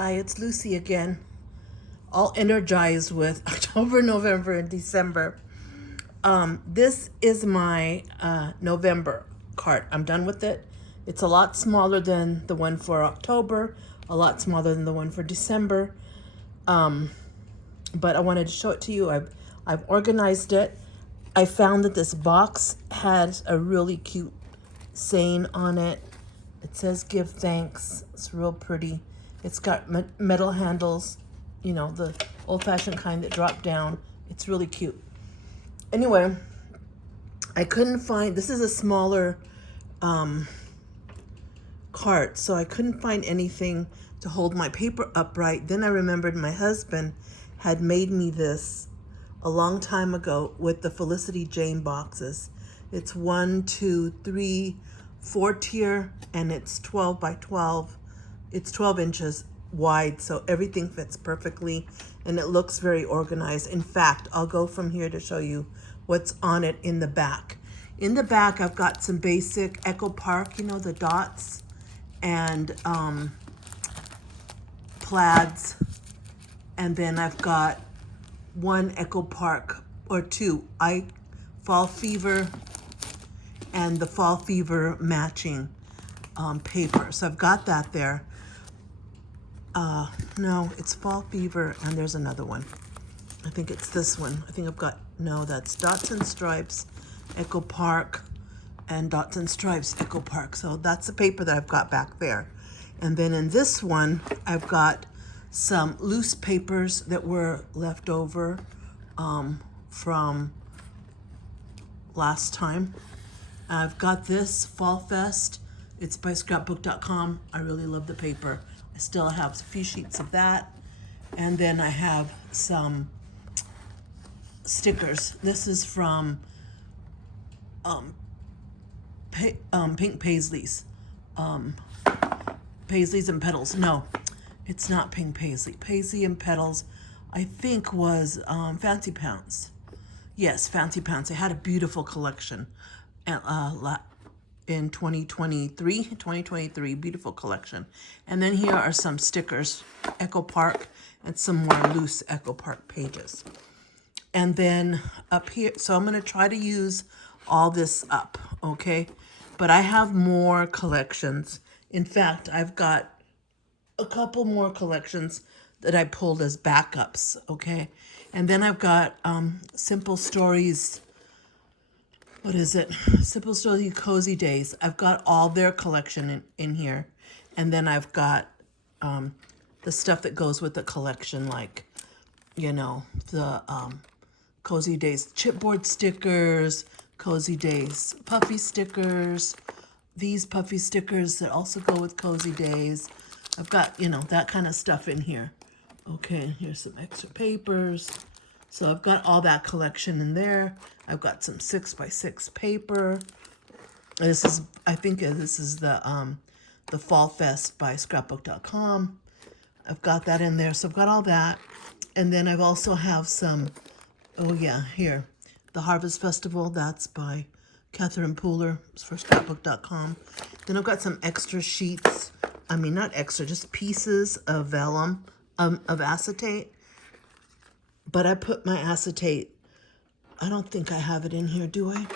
Hi, it's Lucy again, all energized with October, November, and December. This is my November cart. I'm done with it. It's a lot smaller than the one for October, a lot smaller than the one for December. But I wanted to show it to you. I've organized it. I found that this box has a really cute saying on it. It says "Give thanks." It's real pretty. It's got metal handles, you know, the old-fashioned kind that drop down. It's really cute. Anyway, I couldn't find, this is a smaller cart, so I couldn't find anything to hold my paper upright. Then I remembered my husband had made me this a long time ago with the Felicity Jane boxes. It's 1, 2, 3, 4 tier, and it's 12 by 12. It's 12 inches wide, so everything fits perfectly, and it looks very organized. In fact, I'll go from here to show you what's on it in the back. In the back, I've got some basic Echo Park, you know, the dots, and plaids. And then I've got one Echo Park, or two, Fall Fever, and the Fall Fever matching paper. So I've got that there. No, it's Fall Fever, and there's another one. I think it's this one. I think I've got, no, that's Dots and Stripes, Echo Park, and Dots and Stripes, Echo Park. So that's the paper that I've got back there. And then in this one, I've got some loose papers that were left over from last time. I've got this Fall Fest. It's by scrapbook.com. I really love the paper. I still have a few sheets of that. And then I have some stickers. This is from Pink Paisleys. Paisleys and Petals. No, it's not Pink Paisley. Paisley and Petals, I think, was Fancy Pants. Yes, Fancy Pants. They had a beautiful collection in 2023, beautiful collection. And then here are some stickers, Echo Park, and some more loose Echo Park pages. And then up here, so I'm gonna try to use all this up, okay? But I have more collections. In fact, I've got a couple more collections that I pulled as backups, okay? And then I've got Simple Stories, what is it? Simple Stories Cozy Days. I've got all their collection in here. And then I've got the stuff that goes with the collection, like, you know, the Cozy Days chipboard stickers, Cozy Days puffy stickers, these puffy stickers that also go with Cozy Days. I've got, you know, that kind of stuff in here. Okay, here's some extra papers. So I've got all that collection in there. I've got some 6x6 paper. This is, I think this is the Fall Fest by scrapbook.com. I've got that in there. So I've got all that. And then I've also have some, oh yeah, here. The Harvest Festival, that's by Catherine Pooler. It's for scrapbook.com. Then I've got some extra sheets. I mean, not extra, just pieces of vellum, of acetate. But I put my acetate, I don't think I have it in here, do I?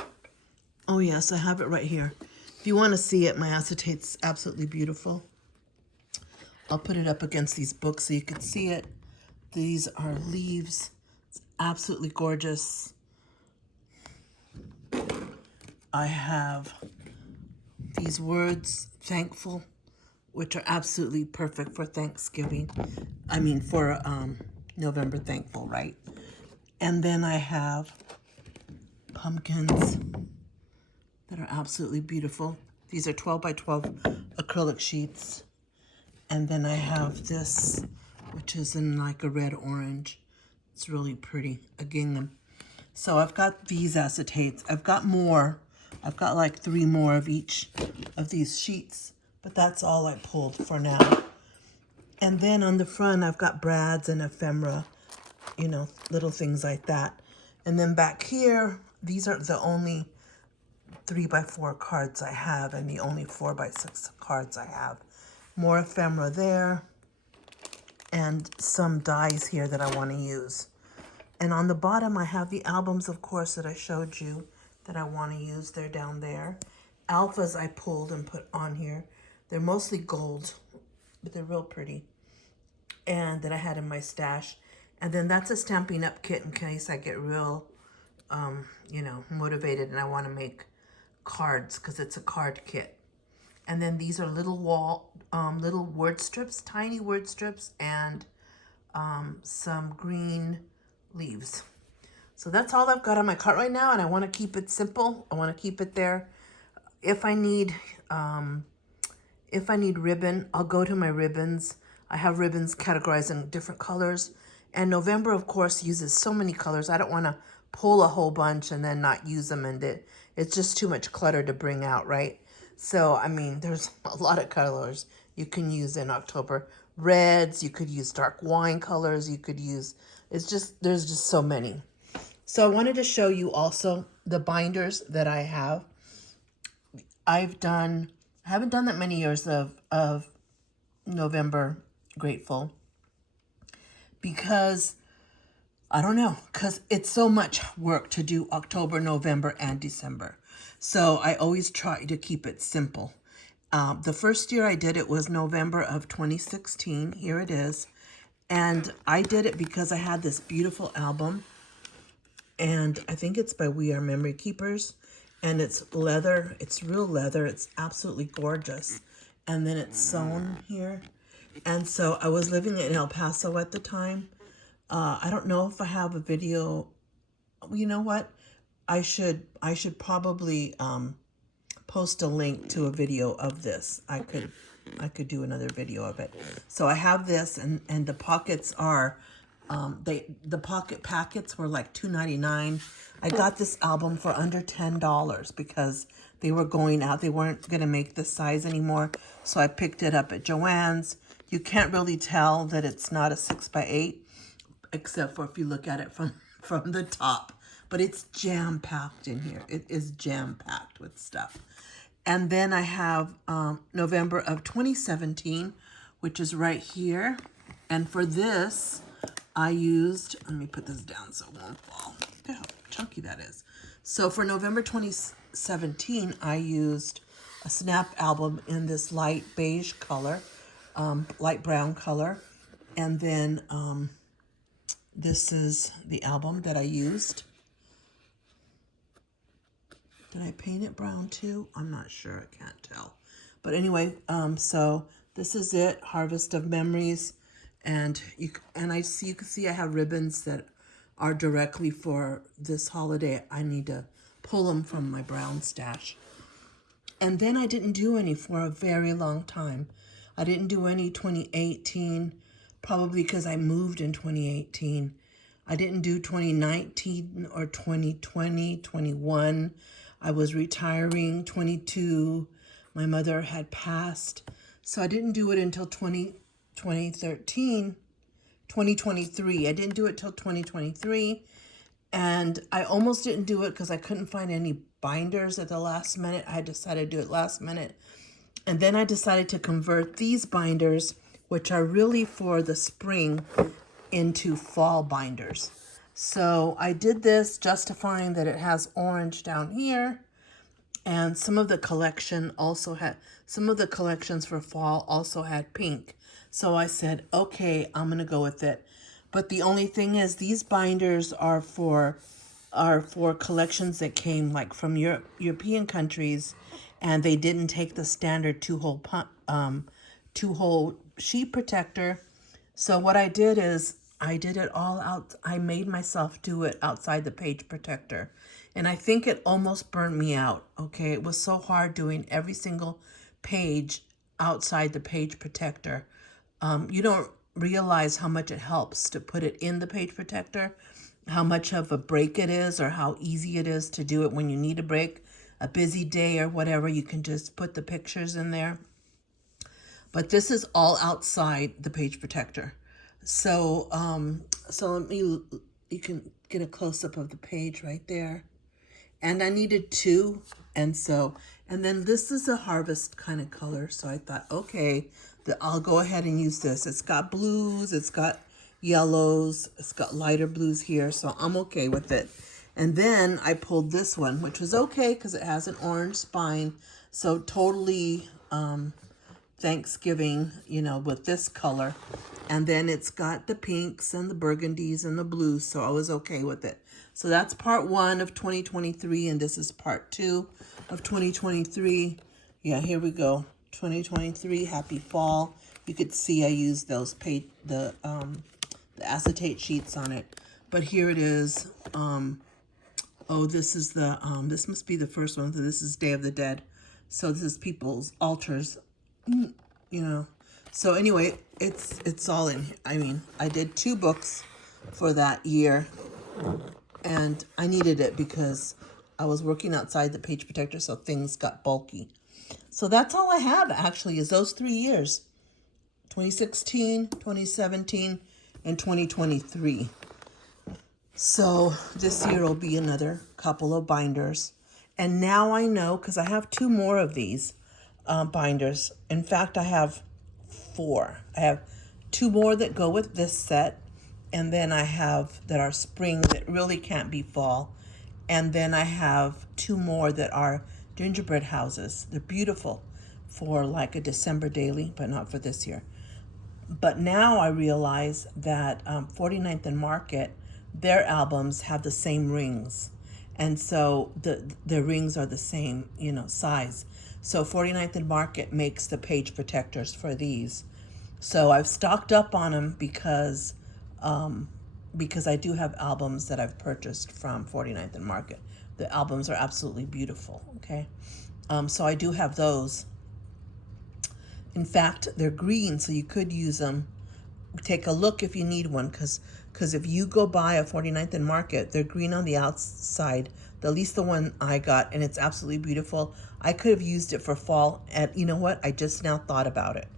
Oh yes, I have it right here. If you want to see it, my acetate's absolutely beautiful. I'll put it up against these books so you can see it. These are leaves. It's absolutely gorgeous. I have these words, thankful, which are absolutely perfect for Thanksgiving. I mean, for November thankful, right? And then I have pumpkins that are absolutely beautiful. These are 12 by 12 acrylic sheets. And then I have this, which is in like a red orange. It's really pretty, a gingham. So I've got these acetates. I've got more. I've got like 3 more of each of these sheets, but that's all I pulled for now. And then on the front, I've got brads and ephemera, you know, little things like that. And then back here, these are the only 3x4 cards I have and the only 4x6 cards I have. More ephemera there. and some dies here that I want to use. And on the bottom, I have the albums, of course, that I showed you that I want to use. They're down there. Alphas I pulled and put on here. They're mostly gold, but they're real pretty. And that I had in my stash. And then that's a Stampin' Up! Kit in case I get real, you know, motivated and I want to make cards, because it's a card kit. And then these are little little word strips, tiny word strips, and some green leaves. So that's all I've got on my cart right now, and I want to keep it simple. I want to keep it there. If I need ribbon, I'll go to my ribbons. I have ribbons categorized in different colors. And November, of course, uses so many colors. I don't want to pull a whole bunch and then not use them, and it's just too much clutter to bring out, right? So, I mean, there's a lot of colors you can use in October. Reds, you could use dark wine colors, you could use, there's just so many. So I wanted to show you also the binders that I have. I haven't done that many years of November Grateful, because I don't know, because it's so much work to do October, November, and December. So I always try to keep it simple. The first year I did it was November of 2016. Here it is. And I did it because I had this beautiful album. And I think it's by We Are Memory Keepers. And it's leather. It's real leather. It's absolutely gorgeous. And then it's sewn here. And so I was living in El Paso at the time. I don't know if I have a video. You know what? I should probably post a link to a video of this. I could do another video of it. So I have this, and the pockets are the pocket packets were like $2.99. I got this album for under $10 because they were going out. They weren't going to make this size anymore. So I picked it up at Joann's. You can't really tell that it's not a 6x8, except for if you look at it from the top. But it's jam-packed in here. It is jam-packed with stuff. And then I have November of 2017, which is right here. And for this, I used, let me put this down so it won't fall. Look how chunky that is. So for November 2017, I used a Snap album in this light beige color, light brown color. And then this is the album that I used. Did I paint it brown too? I'm not sure. I can't tell. But anyway, so this is it. Harvest of Memories. And you can see I have ribbons that are directly for this holiday. I need to pull them from my brown stash. And then I didn't do any for a very long time. I didn't do any 2018, probably because I moved in 2018. I didn't do 2019 or 2020, 21. I was retiring, 22. My mother had passed. So I didn't do it until 2023. I didn't do it till 2023. And I almost didn't do it because I couldn't find any binders at the last minute. I decided to do it last minute. And then I decided to convert these binders, which are really for the spring, into fall binders. So I did this justifying that it has orange down here. And some of the collections for fall also had pink. So I said, okay, I'm going to go with it. But the only thing is these binders are for collections that came like from European countries, and they didn't take the standard two-hole sheet protector. So what I did is I did it all out. I made myself do it outside the page protector. And I think it almost burned me out. Okay, it was so hard doing every single page outside the page protector. You don't realize how much it helps to put it in the page protector, how much of a break it is, or how easy it is to do it when you need a break, a busy day or whatever. You can just put the pictures in there. But this is all outside the page protector. So, you can get a close-up of the page right there. And I needed two, and then this is a harvest kind of color. So I thought, okay, I'll go ahead and use this. It's got blues, it's got yellows, it's got lighter blues here, so I'm okay with it. And then I pulled this one, which was okay because it has an orange spine. So totally Thanksgiving, you know, with this color. And then it's got the pinks and the burgundies and the blues, so I was okay with it. So that's part 1 of 2023, and this is part 2 of 2023. Yeah, here we go. 2023, happy fall. You could see I used those the acetate sheets on it. But here it is. Oh, this is the this must be the first one. So this is Day of the Dead. So this is people's altars, you know. So anyway, it's all in. I mean, I did 2 books for that year, and I needed it because I was working outside the page protector, so things got bulky. So that's all I have actually, is those 3 years, 2016, 2017, and 2023. So this year will be another couple of binders. And now I know, because I have 2 more of these binders. In fact, I have 4. I have 2 more that go with this set. And then I have that are spring that really can't be fall. And then I have 2 more that are gingerbread houses. They're beautiful for like a December daily, but not for this year. But now I realize that 49th and Market, their albums have the same rings. And so the rings are the same, you know, size. So 49th and Market makes the page protectors for these. So I've stocked up on them because I do have albums that I've purchased from 49th and Market. The albums are absolutely beautiful, okay? So I do have those. In fact, they're green, so you could use them. Take a look if you need one, because if you go buy a 49th and Market, they're green on the outside, at least the one I got, and it's absolutely beautiful. I could have used it for fall, and you know what? I just now thought about it.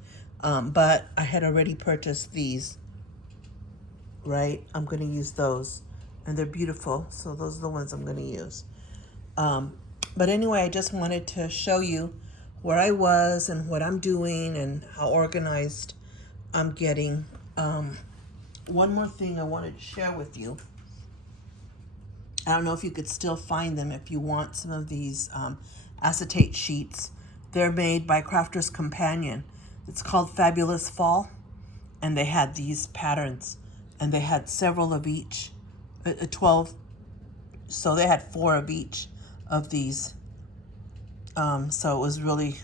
But I had already purchased these, right? I'm going to use those, and they're beautiful, so those are the ones I'm going to use. But anyway, I just wanted to show you where I was and what I'm doing and how organized I'm getting. One more thing I wanted to share with you. I don't know if you could still find them if you want some of these acetate sheets. They're made by Crafter's Companion. It's called Fabulous Fall, and they had these patterns, and they had several of each, 12. So they had 4 of each of these. So it was really,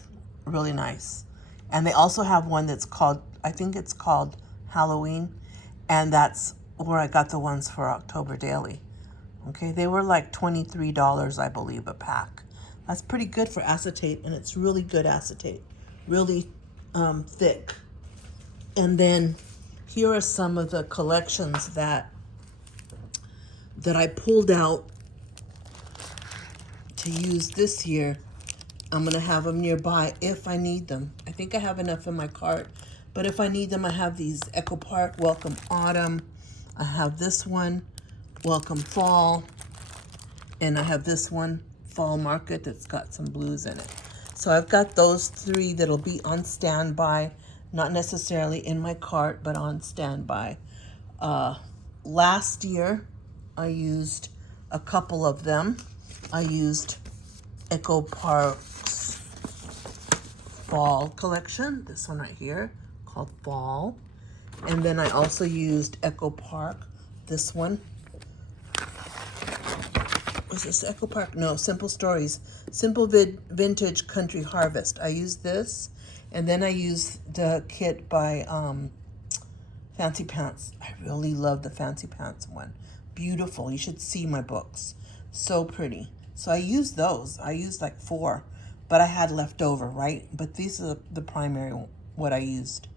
really nice. And they also have one that's called, I think it's called Halloween, and that's where I got the ones for October Daily. Okay, they were like $23, I believe, a pack. That's pretty good for acetate, and it's really good acetate, really thick. And then here are some of the collections that I pulled out to use this year. I'm going to have them nearby if I need them. I think I have enough in my cart, but if I need them, I have these Echo Park Welcome Autumn. I have this one, Welcome Fall, and I have this one, Fall Market, that's got some blues in it. So I've got those 3 that'll be on standby, not necessarily in my cart, but on standby. Last year, I used a couple of them. I used Echo Park's Fall collection, this one right here, called Fall. And then I also used Echo Park, this one. Was this Echo Park? No, Simple Stories. Simple Vintage Country Harvest. I used this, and then I used the kit by Fancy Pants. I really love the Fancy Pants one. Beautiful. You should see my books. So pretty. So I used those. I used like 4, but I had left over, right? But these are the primary what I used.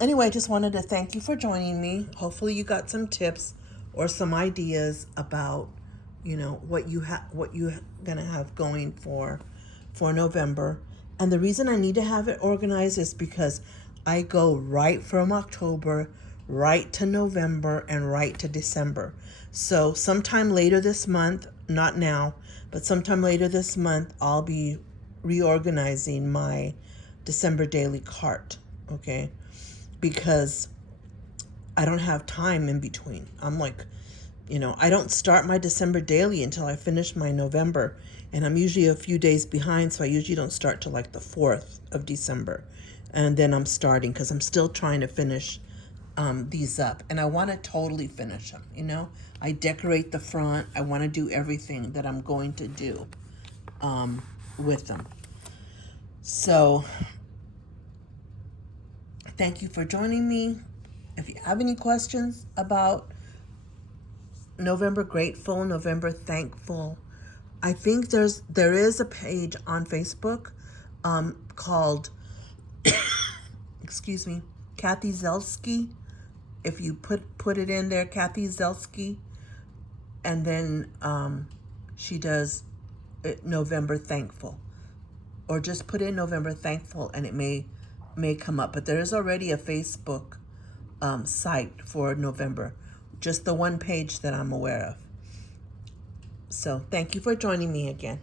Anyway, I just wanted to thank you for joining me. Hopefully you got some tips or some ideas about, you know, what you're gonna have going for November. And the reason I need to have it organized is because I go right from October right to November and right to December. So sometime later this month, not now, but sometime later this month, I'll be reorganizing my December daily cart. okay? Because I don't have time in between. I'm like, I don't start my December daily until I finish my November. And I'm usually a few days behind, so I usually don't start till like the 4th of December. And then I'm starting because I'm still trying to finish these up. And I want to totally finish them, I decorate the front. I want to do everything that I'm going to do with them. So thank you for joining me. If you have any questions about November Grateful, November Thankful, I think there is a page on Facebook called, excuse me, Kathy Zelsky. If you put it in there, Kathy Zelsky, and then she does November Thankful, or just put in November Thankful, and it may come up. But there is already a Facebook site for November, just the one page that I'm aware of. So thank you for joining me again.